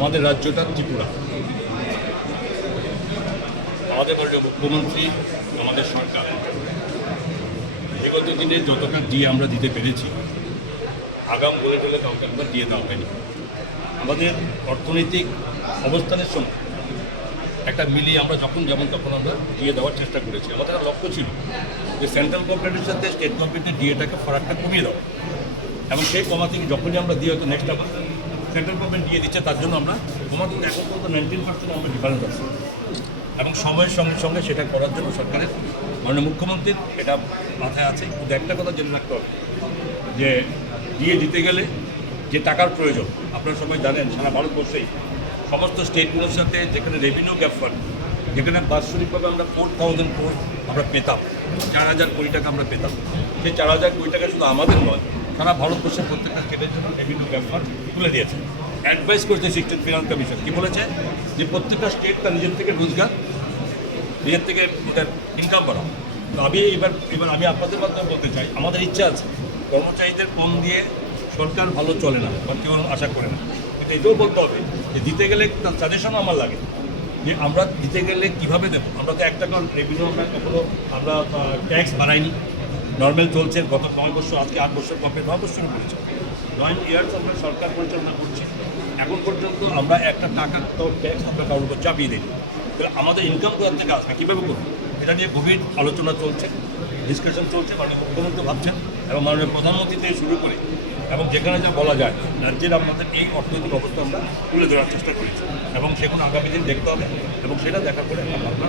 আমাদের রাজ্যটা ত্রিপুরা। আমাদের মাননীয় মুখ্যমন্ত্রী, আমাদের সরকার বিগত দিনে যতটা দিয়ে আমরা দিতে পেরেছি, আগাম বলে বলে কাউকে আমরা দিয়ে দেওয়া হয়নি। আমাদের অর্থনৈতিক অবস্থানের সঙ্গে একটা মিলিয়ে আমরা যখন যেমন তখন আমরা দিয়ে দেওয়ার চেষ্টা করেছি। আমাদের একটা লক্ষ্য ছিল যে সেন্ট্রাল গভর্নমেন্টের সাথে স্টেট গভর্নমেন্টের ডিএটাকে ফারাকটা কমিয়ে দেওয়া, এবং সেই কমাতে যখনই আমরা দিয়ে হয়তো নেক্সট আবার সেন্ট্রাল গভর্নমেন্ট দিয়ে দিচ্ছে, তার জন্য আমরা কমাতে এখন পর্যন্ত 19% আমরা ডিফারেন্স আছে, এবং সময়ের সঙ্গে সঙ্গে সেটা করার জন্য সরকারের মাননীয় মুখ্যমন্ত্রীর এটা মাথায় আছে। কিন্তু একটা কথা জেনে রাখতে হবে যে দিয়ে দিতে গেলে যে টাকার প্রয়োজন, আপনারা সবাই জানেন সারা ভারতবর্ষেই সমস্ত স্টেটগুলোর সাথে যেখানে রেভিনিউ গ্যাপ ফান্ড, যেখানে বাৎসরিকভাবে আমরা 4,000 crore আমরা পেতাম, 4,000 কোটি টাকা আমরা পেতাম, সেই 4,000 কোটি টাকা শুধু আমাদের নয়, সারা ভারতবর্ষের প্রত্যেকটা স্টেটের জন্য রেভিনিউ গ্যাপ ফান্ড তুলে দিয়েছে। অ্যাডভাইস করছে স্টেট ফিনান্স কমিশন, কী বলেছে যে প্রত্যেকটা স্টেট তার নিজের থেকে রোজগার, নিজের থেকে ওদের ইনকাম বাড়াও। তো এবার আমি আপনাদের মাধ্যমে বলতে চাই, আমাদের ইচ্ছা আছে কর্মচারীদের কম দিয়ে সরকার ভালো চলে না বা কেউ আশা করে না, কিন্তু এটাও বলতে হবে যে দিতে গেলে তার সাজেশনও আমার লাগে যে আমরা দিতে গেলে কীভাবে দেবো। আমরা তো একটা রেভিনিউ আমরা কখনো আমরা ট্যাক্স বাড়াইনি, নর্মাল চলছে। গত 9 বছর, আজকে 8 বছর কমে 9 বছর করেছে, 9 ইয়ার্স আমরা সরকার পরিচালনা করছি। এখন পর্যন্ত আমরা একটা টাকার তো ট্যাক্স আমরা কারোর উপর চাপিয়ে দিই। তাহলে আমাদের ইনকাম কোথা থেকে আসবে, কীভাবে করবো, এটা নিয়ে গভীর আলোচনা চলছে, ডিসকাশন চলছে। মাননীয় মুখ্যমন্ত্রী ভাবছেন এবং মাননীয় প্রধানমন্ত্রী থেকে শুরু করে, এবং যেখানে যা বলা যায় রাজ্যের আমাদের এই অর্থনৈতিক অবস্থা আমরা তুলে ধরার চেষ্টা করেছি, এবং সেগুলো আগামী দিন দেখতে হবে, এবং সেটা দেখার পরে একটা ভাবনা